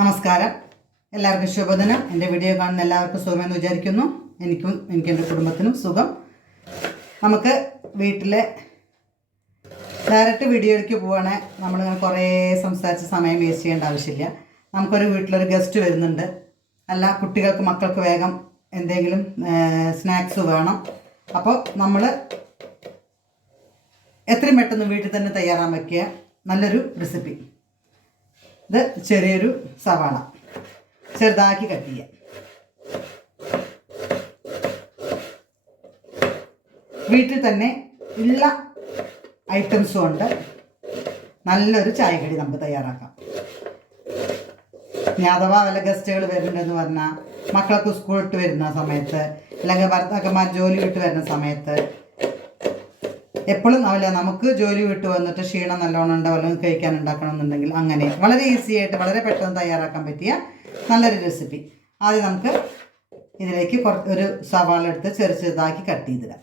നമസ്കാരം. എല്ലാവർക്കും ശുഭദിനം. എന്റെ വീഡിയോ കാണുന്ന എല്ലാവർക്കും സുഖമെന്ന് വിചാരിക്കുന്നു. എനിക്കും എനിക്ക് എന്റെ കുടുംബത്തിനും സുഖം. നമുക്ക് വീട്ടിലെ ഡയറക്റ്റ് വീഡിയോയിലേക്ക് പോവുകയാണെങ്കിൽ നമ്മളിങ്ങനെ കുറേ സംസാരിച്ച് സമയം വേസ്റ്റ് ചെയ്യേണ്ട ആവശ്യമില്ല. നമുക്കൊരു വീട്ടിലൊരു ഗസ്റ്റ് വരുന്നുണ്ട്. അല്ല കുട്ടികൾക്ക് മക്കൾക്ക് വേഗം എന്തെങ്കിലും സ്നാക്സ് വേണം. അപ്പോൾ നമ്മൾ എത്രയും പെട്ടെന്ന് വീട്ടിൽ തന്നെ തയ്യാറാൻ വയ്ക്കുക നല്ലൊരു റെസിപ്പി. ഇത് ചെറിയൊരു സവാള. ചെറുതാക്കി കട്ട് ചെയ്യാം. വീട്ടിൽ തന്നെ ഉള്ള ഐറ്റംസും ഉണ്ട് നല്ലൊരു ചായക്കടി നമുക്ക് തയ്യാറാക്കാം. ഇനി അഥവാ വല്ല ഗസ്റ്റുകൾ വരുന്നുണ്ടെന്ന് പറഞ്ഞാൽ മക്കളൊക്കെ സ്കൂൾ വിട്ട് വരുന്ന സമയത്ത് അല്ലെങ്കിൽ ഭർത്താക്കന്മാർ ജോലി വിട്ട് വരുന്ന സമയത്ത് എപ്പോഴും അല്ല നമുക്ക് ജോലി വിട്ടു വന്നിട്ട് ക്ഷീണം നല്ലോണം ഉണ്ടോ വല്ലതും കഴിക്കാൻ ഉണ്ടാക്കണമെന്നുണ്ടെങ്കിൽ അങ്ങനെ. വളരെ ഈസി ആയിട്ട് വളരെ പെട്ടെന്ന് തയ്യാറാക്കാൻ പറ്റിയ നല്ലൊരു റെസിപ്പി ആദ്യം നമുക്ക് ഇതിലേക്ക് കുറച്ച് ഒരു സവാള എടുത്ത് ചെറു ചെറുതാക്കി കട്ട് ചെയ്തിടാം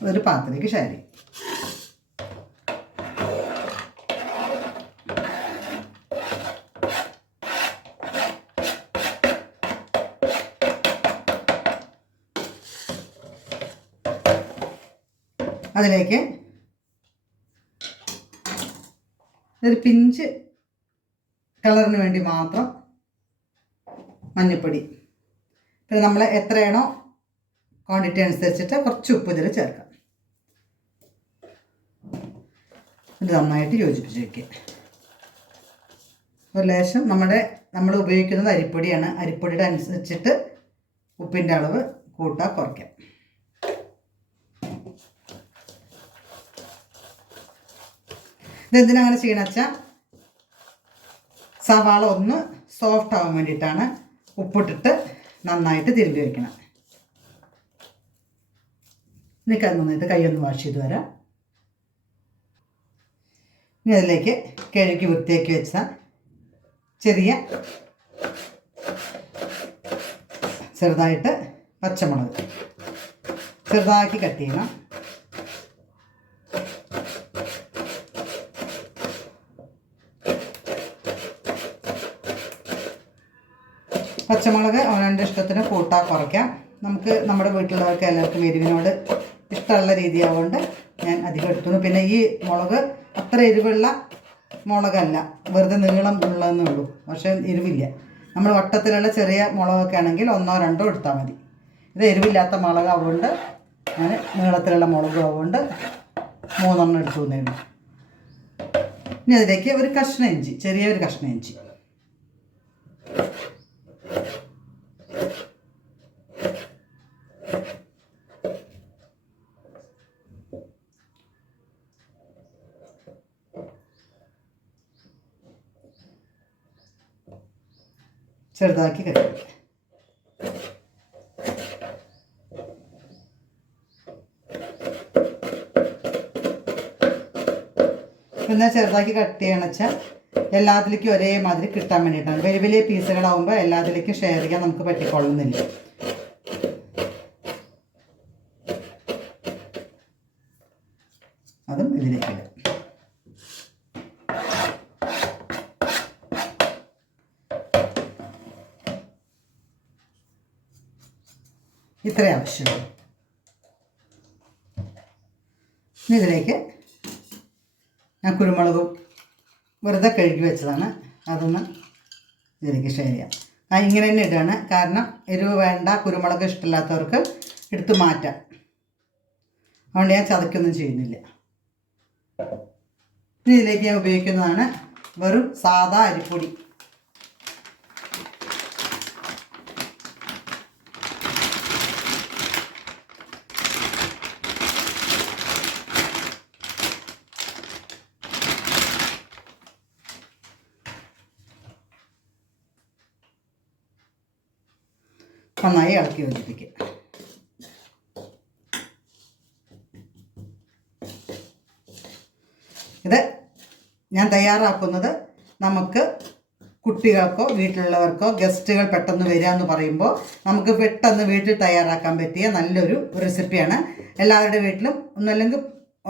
ഒരു പാത്രത്തിലേക്ക് ചെയ്യും അതിലേക്ക് ഒരു പിഞ്ച് കളറിന് വേണ്ടി മാത്രം മഞ്ഞൾപ്പൊടി പിന്നെ നമ്മൾ എത്രയാണോ ക്വാണ്ടിറ്റി അനുസരിച്ചിട്ട് കുറച്ച് ഉപ്പ് ഇതിൽ ചേർക്കാം. ഇത് നന്നായിട്ട് യോജിപ്പിച്ച് വയ്ക്കുക ഒരു ലേശം നമ്മുടെ നമ്മൾ ഉപയോഗിക്കുന്നത് അരിപ്പൊടിയാണ്. അരിപ്പൊടിയുടെ അനുസരിച്ചിട്ട് ഉപ്പിന്റെ അളവ് കൂട്ടാ കുറയ്ക്കാം. ഇതെന്തിനാ അങ്ങനെ ചെയ്യണം വെച്ചാൽ സവാള ഒന്ന് സോഫ്റ്റ് ആവാൻ വേണ്ടിയിട്ടാണ് ഉപ്പിട്ടിട്ട് നന്നായിട്ട് തിരുമ്പി വയ്ക്കണം നിൽക്കാൻ നന്നായിട്ട് കൈ ഒന്ന് വാഷ് ചെയ്ത് വരാം. ഇനി അതിലേക്ക് കിഴക്കി വൃത്തിയാക്കി വെച്ച ചെറിയ ചെറുതായിട്ട് പച്ചമുളക് ചെറുതാക്കി കട്ട് ചെയ്യണം. പച്ചമുളക് അവനവന്റെ ഇഷ്ടത്തിന് കൂട്ടാ കുറയ്ക്കാം. നമുക്ക് നമ്മുടെ വീട്ടിലുള്ളവർക്ക് എല്ലാവർക്കും എരിവിനോട് ഇഷ്ടമുള്ള രീതിയാവുകൊണ്ട് ഞാൻ അധികം എടുത്തു പിന്നെ ഈ മുളക് അത്ര എരിവുള്ള മുളകല്ല. വെറുതെ നീളം ഉള്ളതെന്നേ ഉള്ളൂ. പക്ഷേ എരിവില്ല. നമ്മൾ വട്ടത്തിലുള്ള ചെറിയ മുളകൊക്കെ ആണെങ്കിൽ ഒന്നോ രണ്ടോ എടുത്താൽ മതി. ഇത് എരിവില്ലാത്ത മുളക് അതുകൊണ്ട് ഞാൻ നീളത്തിലുള്ള മുളക് ആവുകൊണ്ട് മൂന്നെണ്ണം എടുത്തു ഉള്ളൂ ഇനി അതിലേക്ക് ഒരു കഷ്ണ ഇഞ്ചി ചെറിയൊരു കഷ്ണ ഇഞ്ചി. ചെറുതാക്കി കരുവേപ്പില പിന്നെ ചെറുതാക്കി കട്ട് ചെയ്യണച്ചാൽ എല്ലാത്തിലേക്കും ഒരേമാതിരി കിട്ടാൻ വേണ്ടിയിട്ടാണ് വലിയ വലിയ പീസുകളാവുമ്പോൾ എല്ലാത്തിലേക്കും ഷെയർ ചെയ്യാൻ നമുക്ക് പറ്റിക്കൊള്ളുന്നില്ല. അതും ഇതിലേക്ക് ഇടാം ഇത്രയും ആവശ്യമുള്ളൂ. ഇനി ഇതിലേക്ക് ഞാൻ കുരുമുളകും വെറുതെ കഴുകി വെച്ചതാണ്. അതൊന്ന് ഇതിലേക്ക് ഷെയർ ചെയ്യാം. ആ ഇങ്ങനെ തന്നെ ഇടുകയാണ് കാരണം എരിവ് വേണ്ട കുരുമുളക് ഇഷ്ടമില്ലാത്തവർക്ക് എടുത്ത് മാറ്റാം. അതുകൊണ്ട് ഞാൻ ചതക്കൊന്നും ചെയ്യുന്നില്ല. ഇതിലേക്ക് ഞാൻ ഉപയോഗിക്കുന്നതാണ് വെറും സാധാ അരിപ്പൊടി. നന്നായി ഇളക്കി യോജിപ്പിക്കുക ഞാൻ തയ്യാറാക്കുന്നത് നമുക്ക് കുട്ടികൾക്കോ വീട്ടിലുള്ളവർക്കോ ഗസ്റ്റുകൾ പെട്ടെന്ന് വരിക എന്ന് പറയുമ്പോൾ നമുക്ക് പെട്ടെന്ന് വീട്ടിൽ തയ്യാറാക്കാൻ പറ്റിയ നല്ലൊരു റെസിപ്പിയാണ് എല്ലാവരുടെ വീട്ടിലും ഒന്നല്ലെങ്കിൽ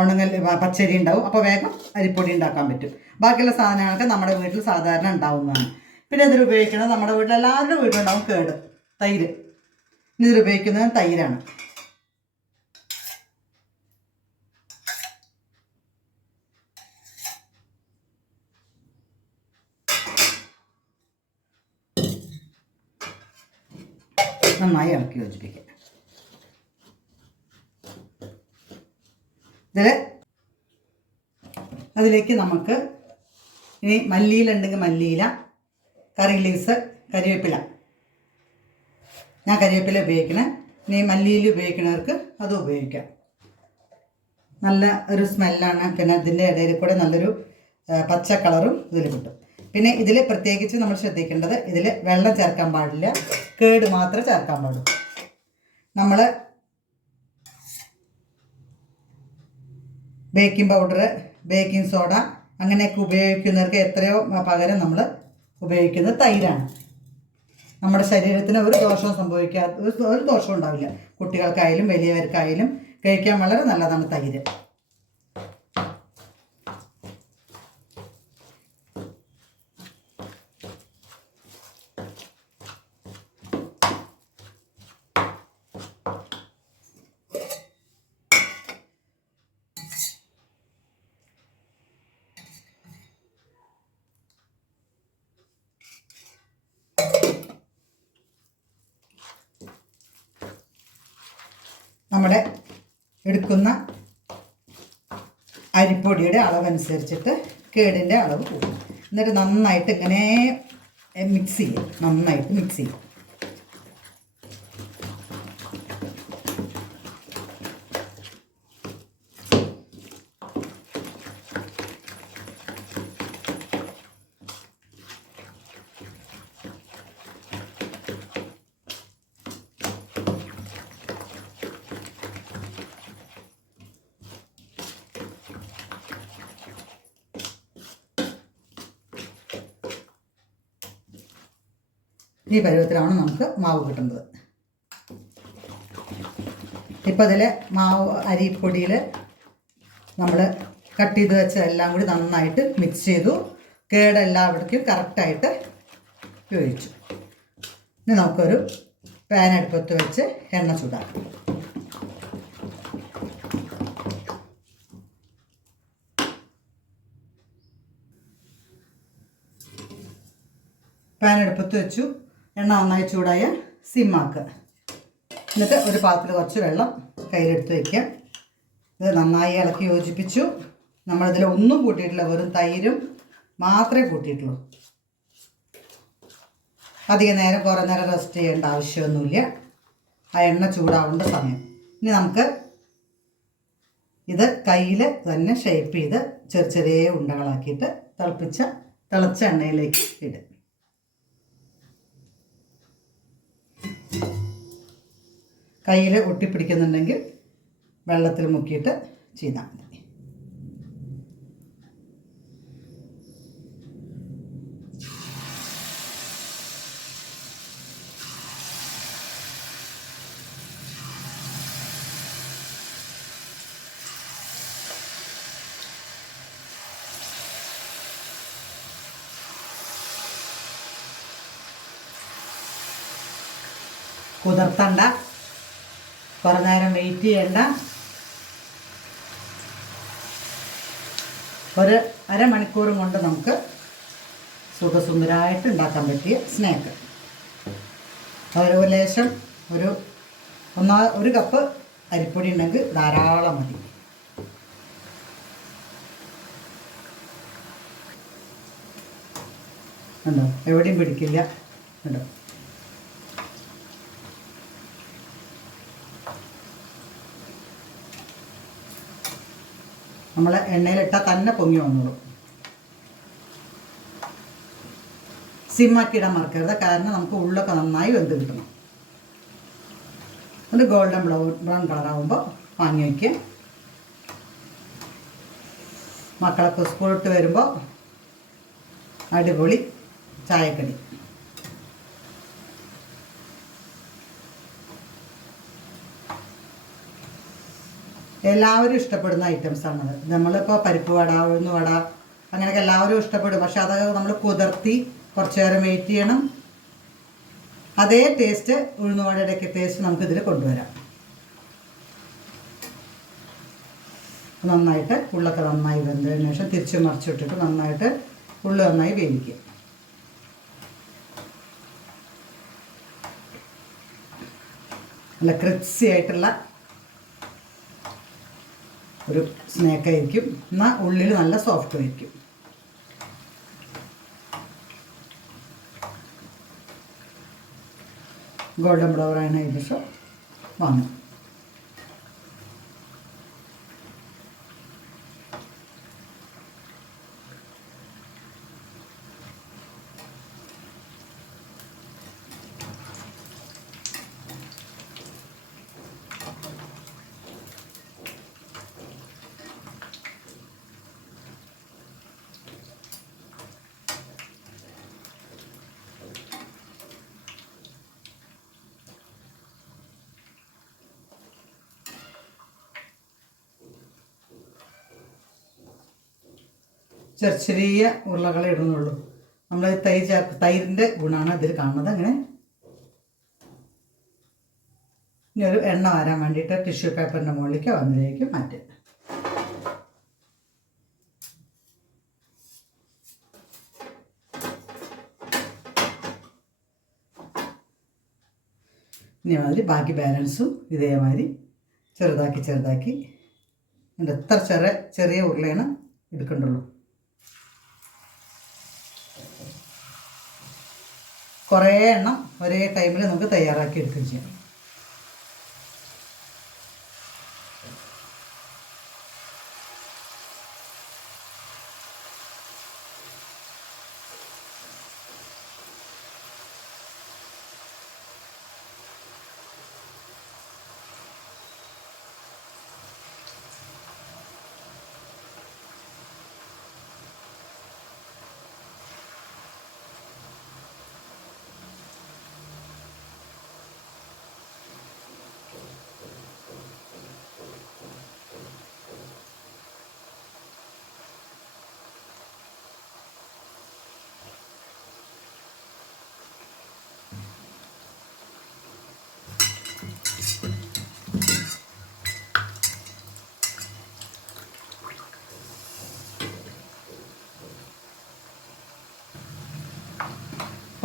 ഉണങ്ങൽ പച്ചരി ഉണ്ടാവും. അപ്പോൾ വേഗം അരിപ്പൊടി ഉണ്ടാക്കാൻ പറ്റും. ബാക്കിയുള്ള സാധനങ്ങളൊക്കെ നമ്മുടെ വീട്ടിൽ സാധാരണ ഉണ്ടാവുന്നതാണ്. പിന്നെ ഇതിൽ ഉപയോഗിക്കുന്നത് നമ്മുടെ വീട്ടിൽ എല്ലാവരുടെ വീട്ടിലുണ്ടാവും കേട്. തൈര്. ഇതിൽ ഉപയോഗിക്കുന്നത് തൈരാണ്. നന്നായി ഇളക്കി യോജിപ്പിക്കുക ഇത് അതിലേക്ക് നമുക്ക് ഇനി മല്ലിയിലുണ്ടെങ്കിൽ മല്ലിയില കറി ലീവ്സ് കരിവേപ്പില ഞാൻ കരിവേപ്പില ഉപയോഗിക്കണേ. ഇനി മല്ലിയിൽ ഉപയോഗിക്കുന്നവർക്ക് അത് ഉപയോഗിക്കാം. നല്ല ഒരു സ്മെല്ലാണ്. പിന്നെ അതിന്റെ ഇടയിൽ കൂടെ നല്ലൊരു പച്ച കളറും ഇതിൽ കിട്ടും. പിന്നെ ഇതിൽ പ്രത്യേകിച്ച് നമ്മൾ ശ്രദ്ധിക്കേണ്ടത് ഇതിൽ വെള്ളം ചേർക്കാൻ പാടില്ല. കേട് മാത്രം ചേർക്കാൻ പാടുള്ളൂ. നമ്മൾ ബേക്കിംഗ് പൗഡർ ബേക്കിംഗ് സോഡ അങ്ങനെയൊക്കെ ഉപയോഗിക്കുന്നവർക്ക് എത്രയോ പകരം നമ്മൾ ഉപയോഗിക്കുന്നത് തൈരാണ്. നമ്മുടെ ശരീരത്തിന് ഒരു ദോഷവും സംഭവിക്കാത്ത ഒരു ദോഷവും ഉണ്ടാവില്ല. കുട്ടികൾക്കായാലും വലിയവർക്കായാലും കഴിക്കാൻ വളരെ നല്ലതാണ് തൈര്. നമ്മുടെ എടുക്കുന്ന അരിപ്പൊടിയുടെ അളവനുസരിച്ചിട്ട് കേടിന്റെ അളവ് കൂടും. എന്നിട്ട് നന്നായിട്ട് ഇങ്ങനെ മിക്സ് ചെയ്യും. നന്നായിട്ട് മിക്സ് ചെയ്യും. ഈ പരുവത്തിലാണ് നമുക്ക് മാവ് കിട്ടുന്നത്. ഇപ്പോൾ ഇതിൽ മാവ് അരിപ്പൊടിയിൽ നമ്മൾ കട്ട് ചെയ്ത് വെച്ച എല്ലാം കൂടി നന്നായിട്ട് മിക്സ് ചെയ്തു. കേട് എല്ലാവർക്കും കറക്റ്റായിട്ട് ഉപയോഗിച്ചു ഇനി നമുക്കൊരു പാൻ അടുപ്പത്ത് വെച്ച് എണ്ണ ചൂടാക്കാം. പാൻ അടുപ്പത്ത് വെച്ചു. എണ്ണ നന്നായി ചൂടായ സിമ്മാക്കുക എന്നിട്ട് ഒരു പാത്രത്തിൽ കുറച്ച് വെള്ളം കയ്യിലെടുത്ത് വയ്ക്കുക. ഇത് നന്നായി ഇളക്കി യോജിപ്പിച്ചു. നമ്മളിതിൽ ഒന്നും കൂട്ടിയിട്ടില്ല വെറും തൈരും മാത്രമേ കൂട്ടിയിട്ടുള്ളൂ. അധിക നേരം കുറേ നേരം റെസ്റ്റ് ചെയ്യേണ്ട ആവശ്യമൊന്നുമില്ല. ആ എണ്ണ ചൂടാവേണ്ട സമയം. ഇനി നമുക്ക് ഇത് കയ്യിൽ തന്നെ ഷേപ്പ് ചെയ്ത് ചെറിയ ചെറിയ ഉണ്ടകളാക്കിയിട്ട് തിളപ്പിച്ച തിളച്ച എണ്ണയിലേക്ക് ഇടുക. കയ്യിൽ ഒട്ടിപ്പിടിക്കുന്നുണ്ടെങ്കിൽ വെള്ളത്തിൽ മുക്കിയിട്ട് ചെയ്താൽ മതി. കുതിർത്തണ്ട. കുറേ നേരം വെയിറ്റ് ചെയ്യണ്ട. ഒരു അരമണിക്കൂറും കൊണ്ട് നമുക്ക് സുഖസുന്ദരമായിട്ട് ഉണ്ടാക്കാൻ പറ്റിയ സ്നാക്ക് ഒരു ലേശം ഒരു ഒന്നാ ഒരു കപ്പ് അരിപ്പൊടി ഉണ്ടെങ്കിൽ ധാരാളം മതി. ഉണ്ടോ എവിടെയും പിടിക്കില്ല. ഉണ്ടോ നമ്മൾ എണ്ണയിലിട്ടാൽ തന്നെ പൊങ്ങി വന്നോളൂ. സിമ്മാക്കി ഇടാൻ മറക്കരുത്. കാരണം നമുക്ക് ഉള്ളൊക്കെ നന്നായി വെന്ത് കിട്ടണം. അത് ഗോൾഡൻ ബ്രൗൺ ബ്രൗൺ കളറാകുമ്പോൾ വാങ്ങി വയ്ക്കുക മക്കളൊക്കെ സ്കൂളിട്ട് വരുമ്പോൾ അടിപൊളി ചായക്കടി. എല്ലാവരും ഇഷ്ടപ്പെടുന്ന ഐറ്റംസ് ആണത് നമ്മളിപ്പോൾ പരിപ്പ് വട ഉഴുന്ന് വട അങ്ങനെയൊക്കെ എല്ലാവരും ഇഷ്ടപ്പെടും. പക്ഷെ അത് നമ്മൾ കുതിർത്തി കുറച്ച് നേരം വെയിറ്റ് ചെയ്യണം. അതേ ടേസ്റ്റ് ഉഴുന്നുവടയുടെയൊക്കെ ടേസ്റ്റ് നമുക്കിതിൽ കൊണ്ടുവരാം. നന്നായിട്ട് ഉള്ളൊക്കെ നന്നായി വെന്തതിന് ശേഷം തിരിച്ച് മറിച്ചിട്ടിട്ട് നന്നായിട്ട് ഉള്ളു നന്നായി വേവിക്കുക. നല്ല ക്രിപ്സി ആയിട്ടുള്ള ഒരു സ്നേക്കായിരിക്കും എന്നാൽ ഉള്ളിൽ നല്ല സോഫ്റ്റ് ആയിരിക്കും. ഗോൾഡൻ ബ്രൗൺ ആയതിനു ശേഷം വാങ്ങും ചെറിയ ചെറിയ ഉരുളകളെ ഇടുന്നുള്ളൂ. നമ്മൾ തൈര് ചേർക്ക് തൈരിന്റെ ഗുണമാണ് അതിൽ കാണുന്നത്. അങ്ങനെ ഇനി ഒരു എണ്ണ വരാൻ വേണ്ടിയിട്ട് ടിഷ്യൂ പേപ്പറിന്റെ മുകളിലേക്ക് വന്നിലേക്ക് മാറ്റുക ഇനി ബാക്കി ബാലൻസും ഇതേമാതിരി ചെറുതാക്കി ചെറുതാക്കി. എത്ര ചെറിയ ചെറിയ ഉരുളയാണ് എടുക്കണ്ടുള്ളൂ. കുറേ എണ്ണം ഒരേ ടൈമിൽ നമുക്ക് തയ്യാറാക്കി എടുക്കുകയും ചെയ്യാം.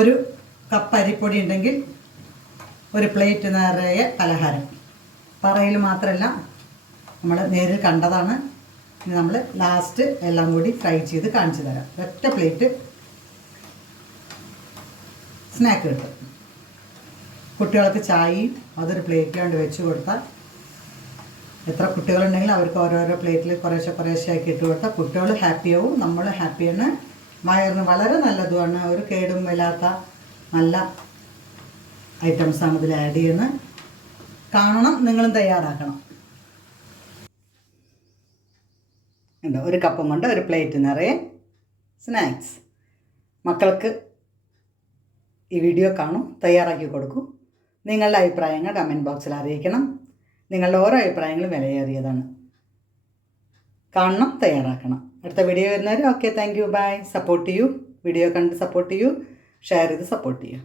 ഒരു കപ്പ് അരിപ്പൊടി ഉണ്ടെങ്കിൽ ഒരു പ്ലേറ്റ് നിറയെ പലഹാരം. പറയിൽ മാത്രമല്ല നമ്മൾ നേരിൽ കണ്ടതാണ്. ഇനി നമ്മൾ ലാസ്റ്റ് എല്ലാം കൂടി ഫ്രൈ ചെയ്ത് കാണിച്ചു തരാം. ഒറ്റ പ്ലേറ്റ് സ്നാക്ക് കിട്ടും. കുട്ടികൾക്ക് ചായയും അതൊരു പ്ലേറ്റ് കൊണ്ട് വെച്ച് കൊടുത്താൽ എത്ര കുട്ടികളുണ്ടെങ്കിലും അവർക്ക് ഓരോരോ പ്ലേറ്റിൽ കുറേശ്ശെ കുറേശ്ശെ ആക്കി ഇട്ട് കൊടുത്താൽ കുട്ടികൾ ഹാപ്പിയാവും നമ്മൾ ഹാപ്പിയാണ് വയറിന് വളരെ നല്ലതുമാണ്. ഒരു കേടും ഇല്ലാത്ത നല്ല ഐറ്റംസാണ് ഇതിൽ ആഡ് ചെയ്യുന്നത്. കാണണം നിങ്ങളും തയ്യാറാക്കണം. ഉണ്ട് ഒരു കപ്പും കൊണ്ട് ഒരു പ്ലേറ്റ് നിറയെ സ്നാക്സ്. മക്കൾക്ക് ഈ വീഡിയോ കാണും തയ്യാറാക്കി കൊടുക്കൂ. നിങ്ങളുടെ അഭിപ്രായങ്ങൾ കമന്റ് ബോക്സിൽ അറിയിക്കണം. നിങ്ങളുടെ ഓരോ അഭിപ്രായങ്ങളും വിലയേറിയതാണ്. കാണണം തയ്യാറാക്കണം. അടുത്ത വീഡിയോ വരുന്നവരും okay thank you bye support ചെയ്യൂ. വീഡിയോ കണ്ട് സപ്പോർട്ട് ചെയ്യൂ. ഷെയർ ചെയ്ത് സപ്പോർട്ട് ചെയ്യൂ.